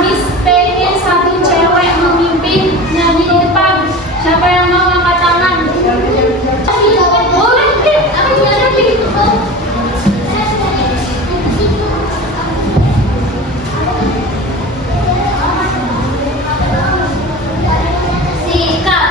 Miss pengen satu cewek memimpin nyanyi di depan. Siapa yang mau angkat tangan? Boleh deh, aku nanti. Sikat.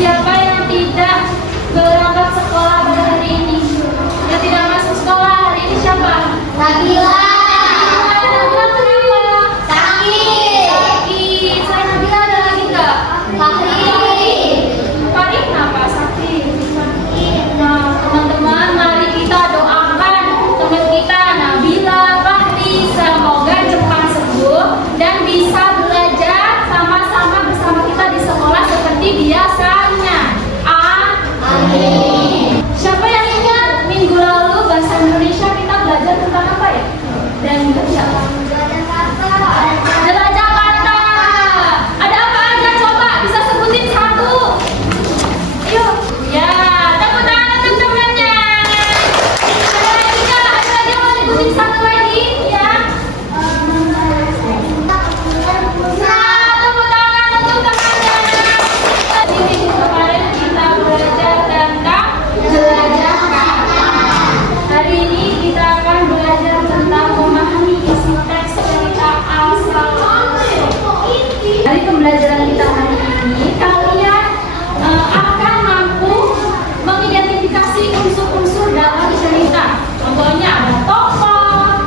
Siapa yang tidak berangkat sekolah pada hari ini? Yang tidak masuk sekolah hari ini siapa? Nabila. Nabila kenapa? Sakit. Sakit. Selain Nabila ada lagi nggak? Fahri. Fahri kenapa sakit? Sakit. Nah, teman-teman, mari kita doakan teman kita Nabila, Fahri, semoga cepat sembuh dan bisa belajar sama-sama bersama kita di sekolah seperti biasanya. Amin. Siapa yang ingat minggu lalu bahasa Indonesia kita belajar tentang apa ya? Dan siapa? Adalah Jakarta. Ada apa aja coba bisa sebutin satu. Yuk. Ya, tepuk tangan untuk temannya. Ada lagi nggak? Ada lagi yang mau sebutin satu lagi? Ya. Nah, tepuk tangan untuk temannya. Tadi minggu kemarin kita belajar tentang jelajah kata. Hari ini kita akan belajar tentang memahami isi teks cerita asal usul. Dari pembelajaran kita hari ini, kalian akan mampu mengidentifikasi unsur-unsur dalam cerita. Contohnya ada tokoh,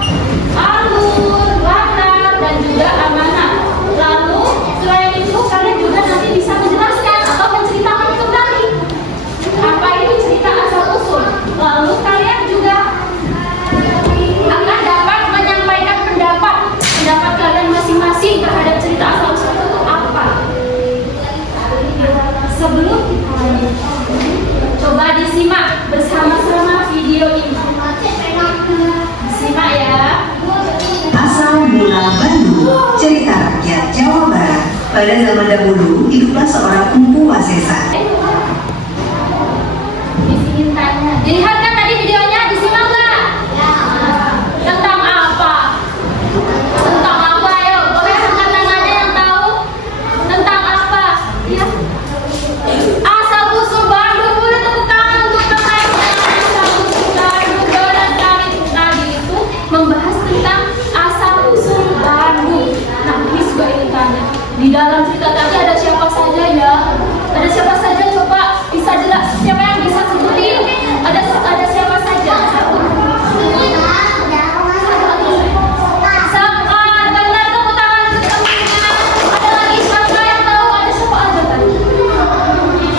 alur, latar, dan juga amanah. Lalu selain itu kalian juga nanti bisa menjelaskan atau menceritakan kembali apa itu cerita asal usul. Lalu kalian juga akan dapat menyampaikan pendapat kalian masing-masing terhadap cerita asal usul itu apa. Sebelum kita lanjut, coba disimak bersama-sama video ini. Simak ya. Asal mula Bandung, cerita rakyat Jawa Barat. Pada zaman dahulu, hiduplah seorang Empu Wasesa. Dilihat kan tadi videonya, disimak nggak? Tentang apa? Tentang apa? Ayo, boleh angkat tangannya yang tahu? Tentang apa? Ya. Asal usul Bandung. Boleh tepuk tangan untuk temannya. Asal usul Bandung. Dan tadi itu membahas tentang asal usul Bandung. Nah, ini juga ingin tanya. Di dalam cerita tadi ada siapa saja ya? Ada siapa saja? Coba bisa jelas. Siapa yang bisa sebutin? Ada siapa saja? Sekar, benar, tepuk tangan untuk temannya. Ada lagi siapa yang tahu? Ada siapa aja tadi?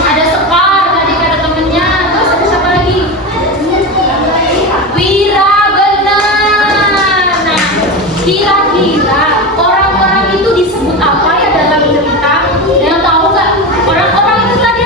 Ada Sekar tadi kata temennya. Terus ada siapa lagi? Wira, benar. Nah, kira-kira orang-orang itu disebut apa ya dalam cerita? Yang tahu nggak? Orang-orang itu tadi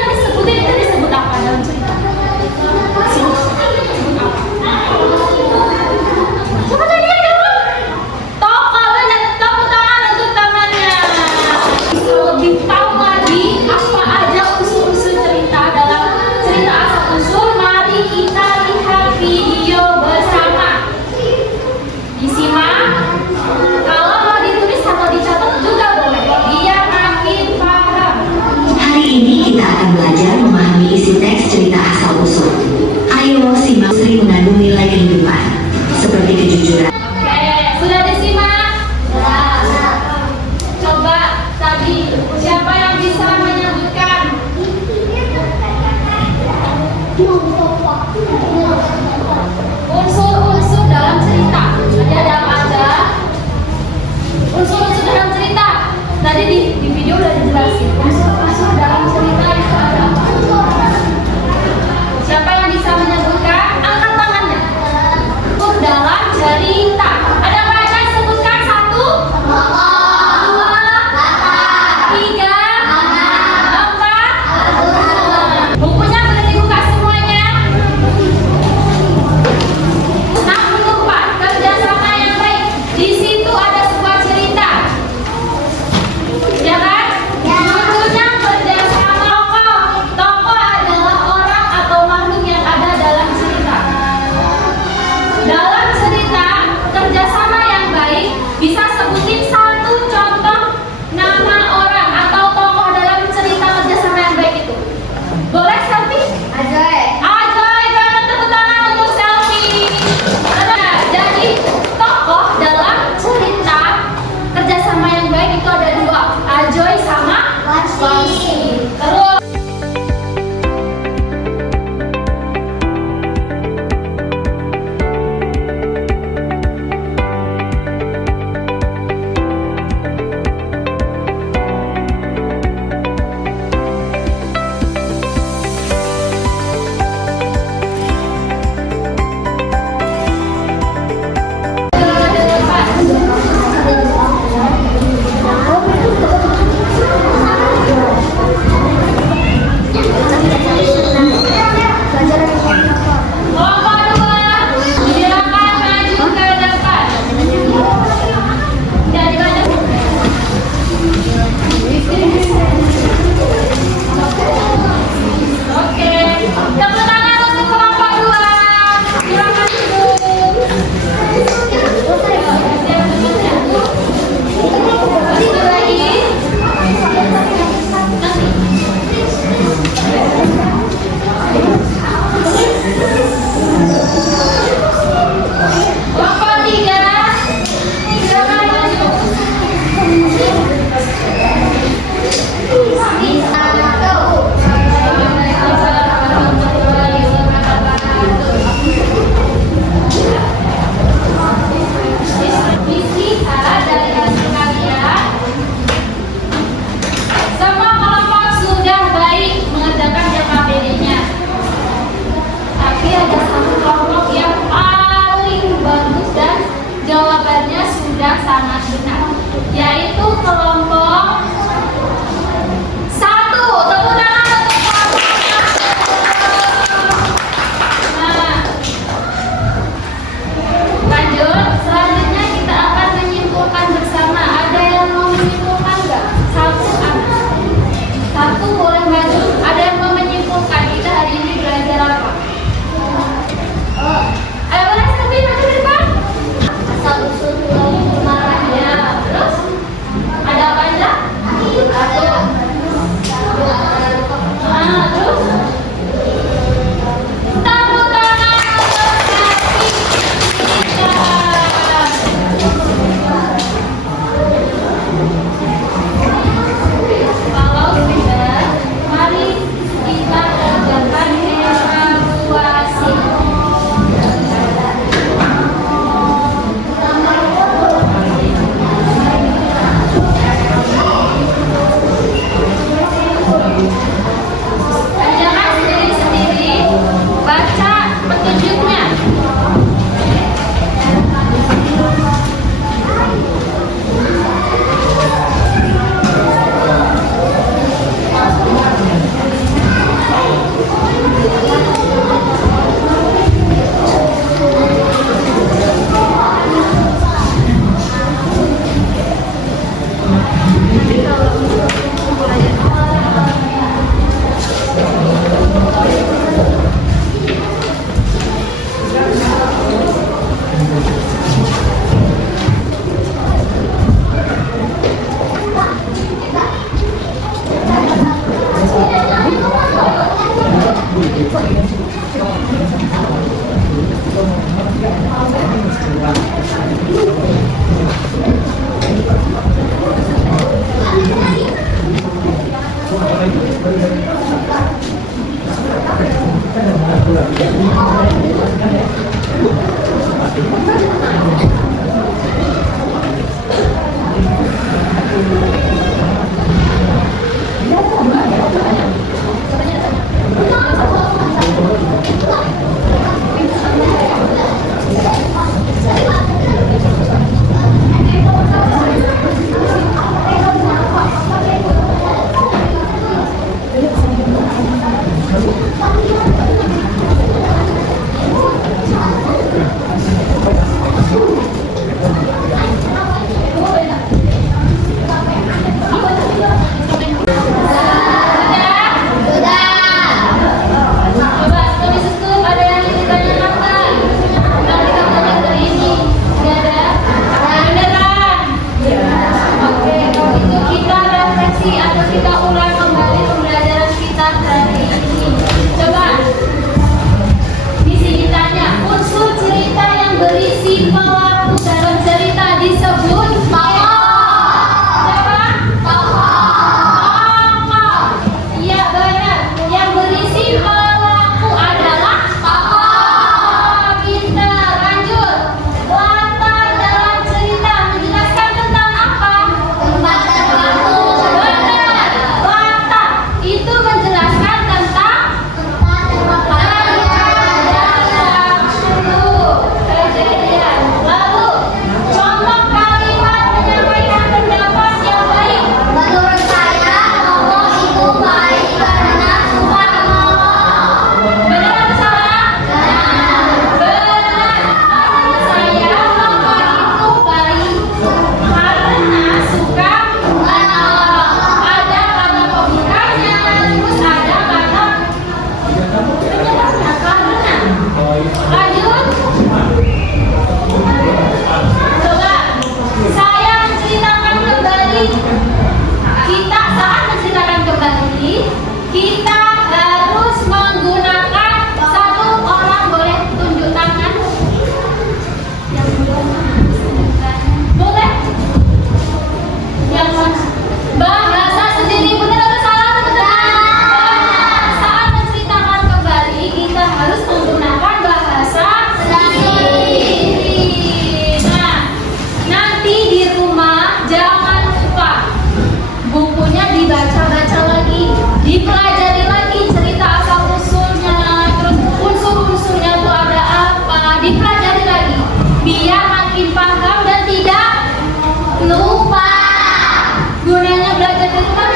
Gunanya belajar di rumah